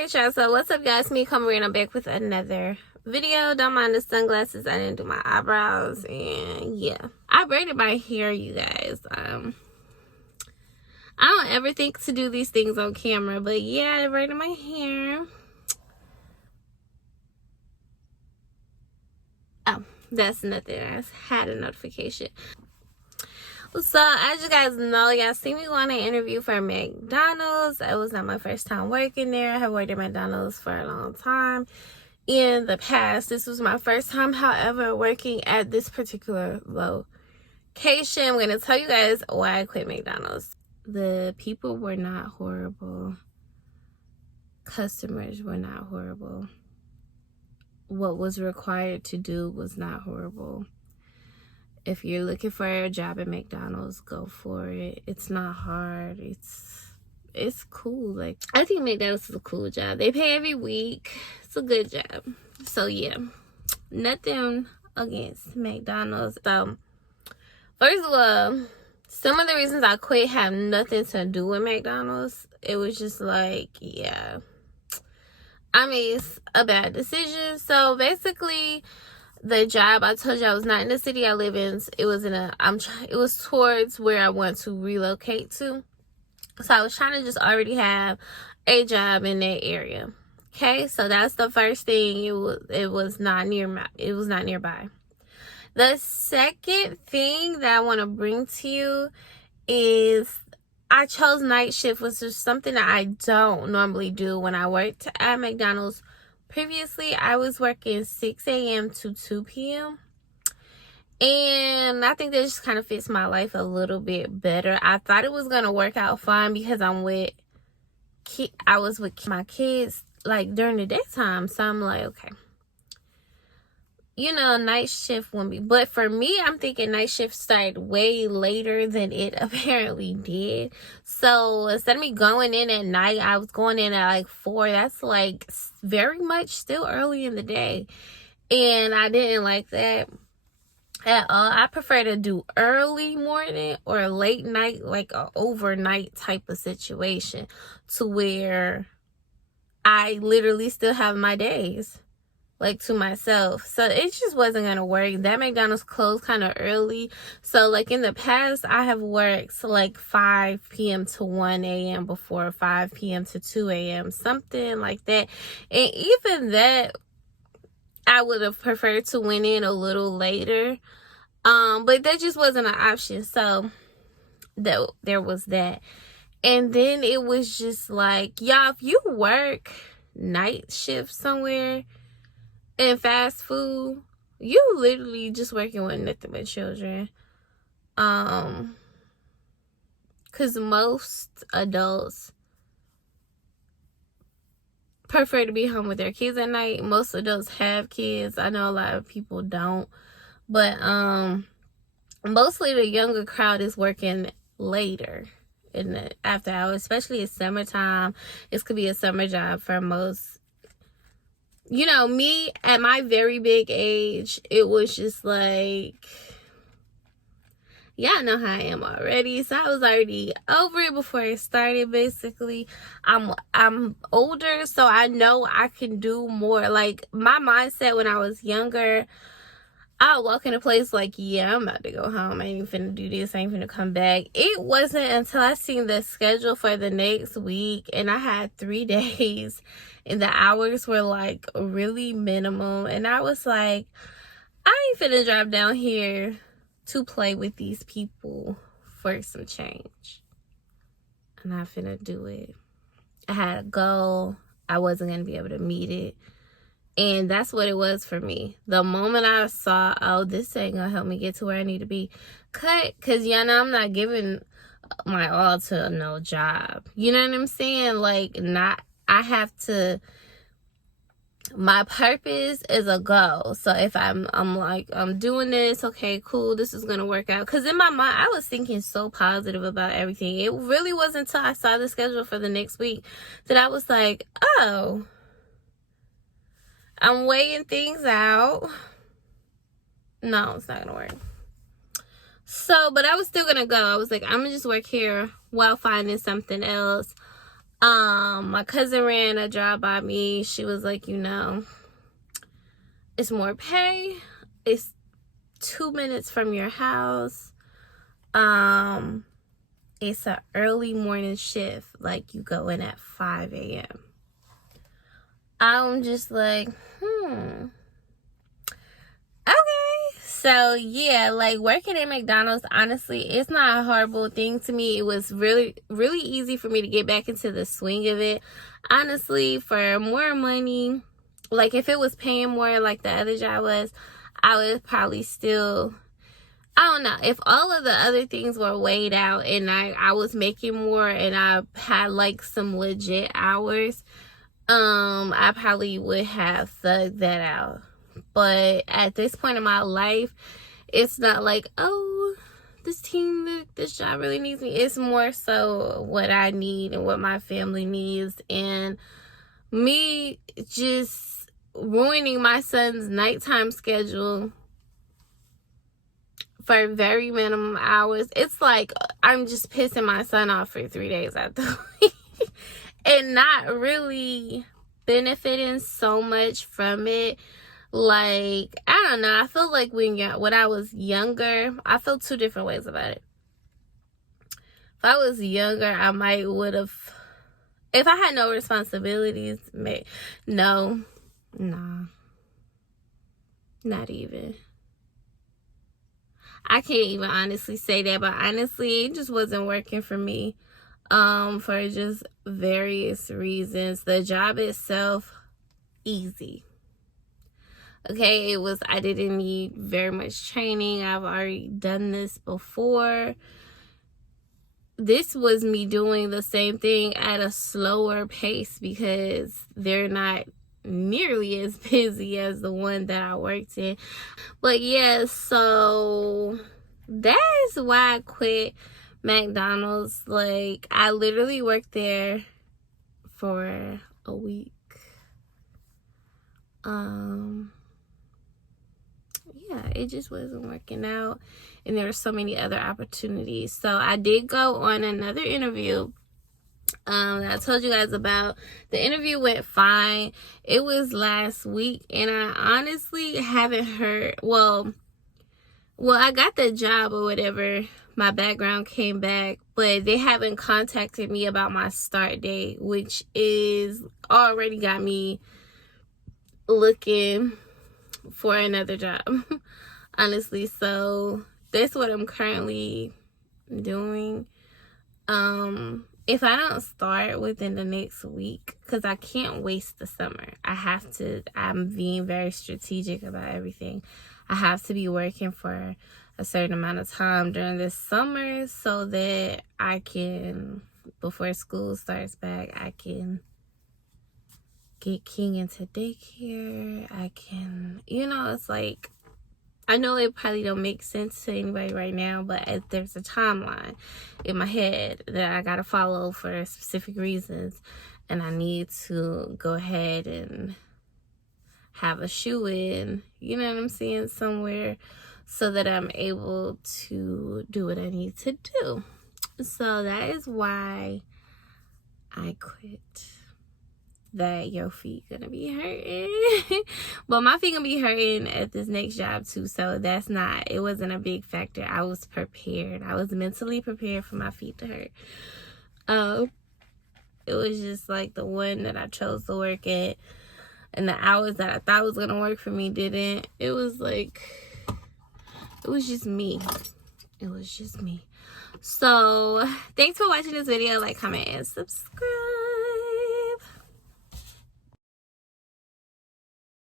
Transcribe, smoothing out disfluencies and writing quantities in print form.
Alright, y'all, so what's up, guys? Me, Comer, and I'm back with another video. Don't mind the sunglasses. I didn't do my eyebrows, and yeah, I braided my hair, you guys. I don't ever think to do these things on camera, but yeah, I braided my hair. Oh, that's nothing. I had a notification. So, as you guys know, y'all see me on an interview for McDonald's. It was not my first time working there. I have worked at McDonald's for a long time in the past. This was my first time, however, working at this particular location. I'm going to tell you guys why I quit McDonald's. The people were not horrible. Customers were not horrible. What was required to do was not horrible. If you're looking for a job at McDonald's, go for it. It's not hard. It's cool. Like, I think McDonald's is a cool job. They pay every week. It's a good job. So yeah, nothing against McDonald's. So first of all, some of the reasons I quit have nothing to do with McDonald's. It was just like, yeah, I made a bad decision. So basically, the job I told you I was not in the city I live in. It was it was towards where I want to relocate to. So I was trying to just already have a job in that area. Okay, so that's the first thing. It was not nearby. The second thing that I want to bring to you is I chose night shift, which is something that I don't normally do when I worked at McDonald's. Previously, I was working 6 a.m. to 2 p.m. And I think that just kind of fits my life a little bit better. I thought it was going to work out fine because I was with my kids like during the daytime. So I'm like, okay, you know, night shift wouldn't be. But for me, I'm thinking night shift started way later than it apparently did. So instead of me going in at night, I was going in at like 4. That's like very much still early in the day. And I didn't like that at all. I prefer to do early morning or late night, like an overnight type of situation, to where I literally still have my days like to myself. So it just wasn't gonna work. That McDonald's closed kind of early. So like in the past, I have worked like 5 p.m. to 1 a.m. before, 5 p.m. to 2 a.m., something like that. And even that, I would have preferred to went in a little later. But that just wasn't an option. So there was that. And then it was just like, y'all, if you work night shift somewhere in fast food, you literally just working with nothing but children. Because most adults prefer to be home with their kids at night. Most adults have kids. I know a lot of people don't. But mostly the younger crowd is working later in the after hours, especially in summertime. This could be a summer job for most. You know, me at my very big age, it was just like, y'all know how I am already. So I was already over it before it started. Basically, I'm older, so I know I can do more. Like, my mindset when I was younger, I would walk in a place like, yeah, I'm about to go home. I ain't finna do this. I ain't finna come back. It wasn't until I seen the schedule for the next week, and I had 3 days, and the hours were like really minimal. And I was like, I ain't finna drive down here to play with these people for some change. I'm not finna do it. I had a goal. I wasn't gonna be able to meet it. And that's what it was for me. The moment I saw, oh, this ain't gonna help me get to where I need to be, cut. Because, you know, I'm not giving my all to no job. You know what I'm saying? Like, I have to, my purpose is a goal. So if I'm like, I'm doing this, okay, cool, this is gonna work out. Because in my mind, I was thinking so positive about everything. It really wasn't until I saw the schedule for the next week that I was like, oh, I'm weighing things out. No, it's not gonna work. So, but I was still gonna go. I was like, I'm gonna just work here while finding something else. My cousin ran a job by me. She was like, you know, it's more pay. It's 2 minutes from your house. It's an early morning shift. Like, you go in at 5 a.m. I'm just like, okay. So yeah, like, working at McDonald's, honestly, it's not a horrible thing to me. It was really, really easy for me to get back into the swing of it. Honestly, for more money, like, if it was paying more like the other job was, I would probably still, I don't know, if all of the other things were weighed out and I was making more and I had like some legit hours, I probably would have thugged that out. But at this point in my life, it's not like, oh, this job really needs me. It's more so what I need and what my family needs, and me just ruining my son's nighttime schedule for very minimum hours. It's like I'm just pissing my son off for 3 days out the week and not really benefiting so much from it. Like, I don't know, I feel like when I was younger, I felt two different ways about it. If I was younger, I might would have, if I had no responsibilities, nah, not even. I can't even honestly say that, but honestly, it just wasn't working for me, for just various reasons. The job itself, easy. Okay, I didn't need very much training. I've already done this before. This was me doing the same thing at a slower pace because they're not nearly as busy as the one that I worked in. But yeah, so that is why I quit McDonald's. Like, I literally worked there for a week. Yeah, it just wasn't working out, and there were so many other opportunities. So I did go on another interview that I told you guys about. The interview went fine. It was last week, and I honestly haven't heard, well, I got the job or whatever. My background came back, but they haven't contacted me about my start date, which is already got me looking for another job, honestly. So that's what I'm currently doing. If I don't start within the next week, because I can't waste the summer, I'm being very strategic about everything. I have to be working for a certain amount of time during this summer so that I can, before school starts back, I can get King into daycare. I can, it's like, I know it probably don't make sense to anybody right now, but there's a timeline in my head that I gotta follow for specific reasons, and I need to go ahead and have a shoe-in, you know what I'm saying, somewhere, so that I'm able to do what I need to do. So that is why I quit. That your feet gonna be hurting. But my feet gonna be hurting at this next job too, so it wasn't a big factor. I was prepared. I was mentally prepared for my feet to hurt. It was just like the one that I chose to work at, and the hours that I thought was gonna work for me didn't. It was just me. So thanks for watching this video. Like, comment, and subscribe.